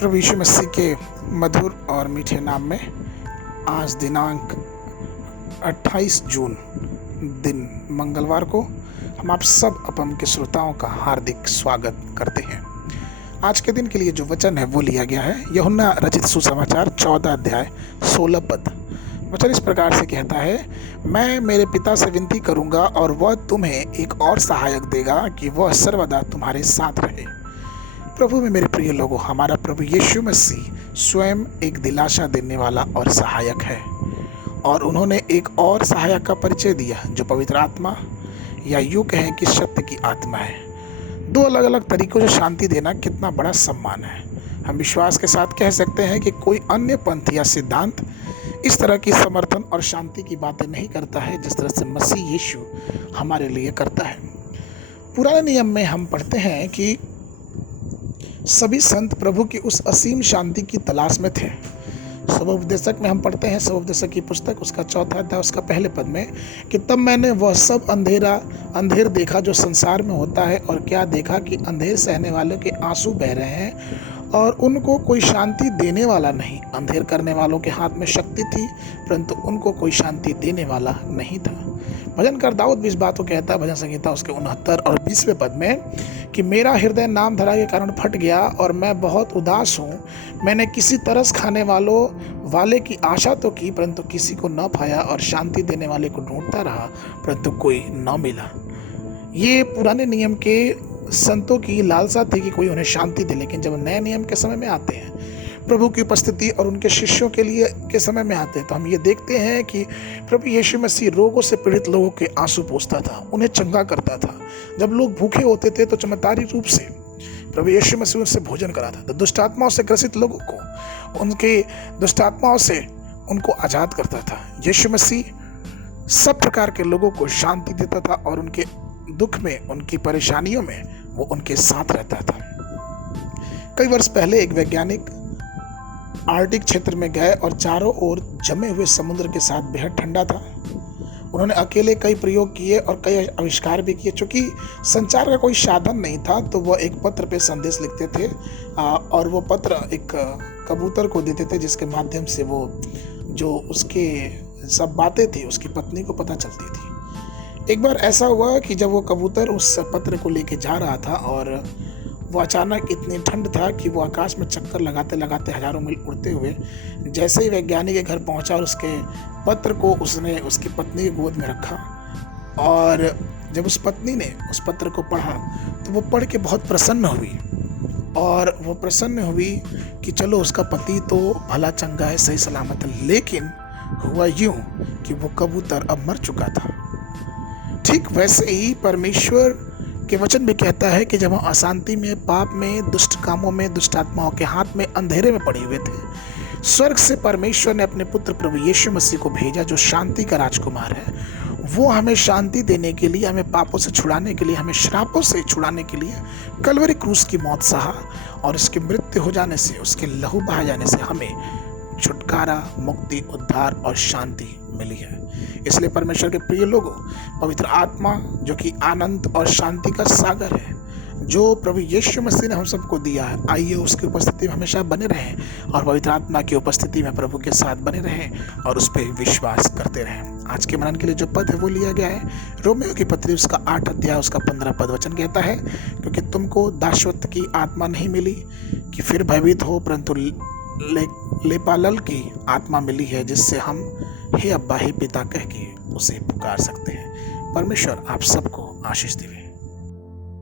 प्रभु यीशु मसीह के मधुर और मीठे नाम में आज दिनांक 28 जून दिन मंगलवार को हम आप सब अपम के श्रोताओं का हार्दिक स्वागत करते हैं। आज के दिन के लिए जो वचन है वो लिया गया है यूहन्ना रचित सुसमाचार 14 अध्याय 16 पद। वचन इस प्रकार से कहता है, मैं मेरे पिता से विनती करूंगा और वह तुम्हें एक और सहायक देगा कि वह सर्वदा तुम्हारे साथ रहे। प्रभु में मेरे प्रिय लोगों, हमारा प्रभु यीशु मसीह स्वयं एक दिलासा देने वाला और सहायक है और उन्होंने एक और सहायक का परिचय दिया जो पवित्र आत्मा या यूँ कहें कि सत्य की आत्मा है। दो अलग अलग तरीकों से शांति देना कितना बड़ा सम्मान है। हम विश्वास के साथ कह सकते हैं कि कोई अन्य पंथ या सिद्धांत इस तरह की समर्थन और शांति की बातें नहीं करता है जिस तरह से मसीह यीशु हमारे लिए करता है। पुराने नियम में हम पढ़ते हैं कि सभी संत प्रभु की उस असीम शांति की तलाश में थे। सबोपदेशक में हम पढ़ते हैं, सबोपदेशक की पुस्तक उसका 4 अध्याय उसका पहले पद में कि तब मैंने वह सब अंधेर देखा जो संसार में होता है, और क्या देखा कि अंधेर सहने वालों के आंसू बह रहे हैं और उनको कोई शांति देने वाला नहीं। अंधेर करने वालों के हाथ में शक्ति थी परंतु उनको कोई शांति देने वाला नहीं था। भजनकार दाऊद भी इस बात को कहता है, भजन संहिता उसके 69 और 20वें पद में कि मेरा हृदय नाम धरा के कारण फट गया और मैं बहुत उदास हूँ। मैंने किसी तरस खाने वाले की आशा तो की परंतु किसी को न पाया, और शांति देने वाले को ढूंढता रहा परंतु कोई न मिला। ये पुराने नियम के संतों की लालसा थी कि कोई उन्हें शांति दे, लेकिन जब नए नियम के समय में आते हैं, प्रभु की उपस्थिति और उनके शिष्यों के लिए के समय में आते हैं, तो हम ये देखते हैं कि प्रभु यीशु मसीह रोगों से पीड़ित लोगों के आंसू पोंछता था, उन्हें चंगा करता था। जब लोग भूखे होते थे तो चमत्कारी रूप से प्रभु यीशु मसीह उनसे भोजन कराता था। दुष्ट आत्माओं से ग्रसित लोगों को उनके दुष्ट आत्माओं से उनको आजाद करता था। यीशु मसीह सब प्रकार के लोगों को शांति देता था और उनके दुख में, उनकी परेशानियों में वो उनके साथ रहता था। कई वर्ष पहले एक वैज्ञानिक आर्कटिक क्षेत्र में गए और चारों ओर जमे हुए समुद्र के साथ बेहद ठंडा था। उन्होंने अकेले कई प्रयोग किए और कई आविष्कार भी किए। चूंकि संचार का कोई साधन नहीं था तो वह एक पत्र पे संदेश लिखते थे और वो पत्र एक कबूतर को देते थे, जिसके माध्यम से वो जो उसके सब बातें थी उसकी पत्नी को पता चलती थी। एक बार ऐसा हुआ कि जब वो कबूतर उस पत्र को लेके जा रहा था और वो अचानक इतनी ठंड था कि वो आकाश में चक्कर लगाते लगाते हजारों मील उड़ते हुए जैसे ही वैज्ञानिक के घर पहुंचा और उसके पत्र को उसने उसकी पत्नी की गोद में रखा, और जब उस पत्नी ने उस पत्र को पढ़ा तो वो पढ़ के बहुत प्रसन्न हुई। और वो प्रसन्न हुई कि चलो उसका पति तो भला चंगा है, सही सलामत है। लेकिन हुआ यूं कि वो कबूतर अब मर चुका था। ठीक वैसे ही परमेश्वर के वचन भी कहता है कि जब हम अशांति में, पाप में, दुष्ट कामों में, दुष्ट आत्माओं के हाथ में, अंधेरे में पड़े हुए थे, स्वर्ग से परमेश्वर ने अपने पुत्र प्रभु यीशु मसीह को भेजा जो शांति का राजकुमार है। वो हमें शांति देने के लिए, हमें पापों से छुड़ाने के लिए, हमें श्रापों से छुड़ाने के लिए कलवरी क्रूस की मौत सहा, और उसकी मृत्यु हो जाने से, उसके लहू बहा जाने से हमें छुटकारा, मुक्ति, उद्धार और शांति मिली है। इसलिए परमेश्वर के प्रिय लोगों, पवित्र आत्मा जो कि आनंद और शांति का सागर है, जो प्रभु यीशु मसीह ने हम सबको दिया है, आइए उसकी उपस्थिति में हमेशा बने रहें और पवित्र आत्मा की उपस्थिति में प्रभु के साथ बने रहें और उस पर विश्वास करते रहें। आज के मनन के लिए जो पद है वो लिया गया है रोमियो की पत्री उसका 8 अध्याय उसका 15 पद। वचन कहता है, क्योंकि तुमको दासत्व की आत्मा नहीं मिली कि फिर भयभीत हो, परंतु लेपालल की आत्मा मिली है, जिससे हम हे अब्बा, हे पिता कह के उसे पुकार सकते हैं। परमेश्वर आप सबको आशीष देवे।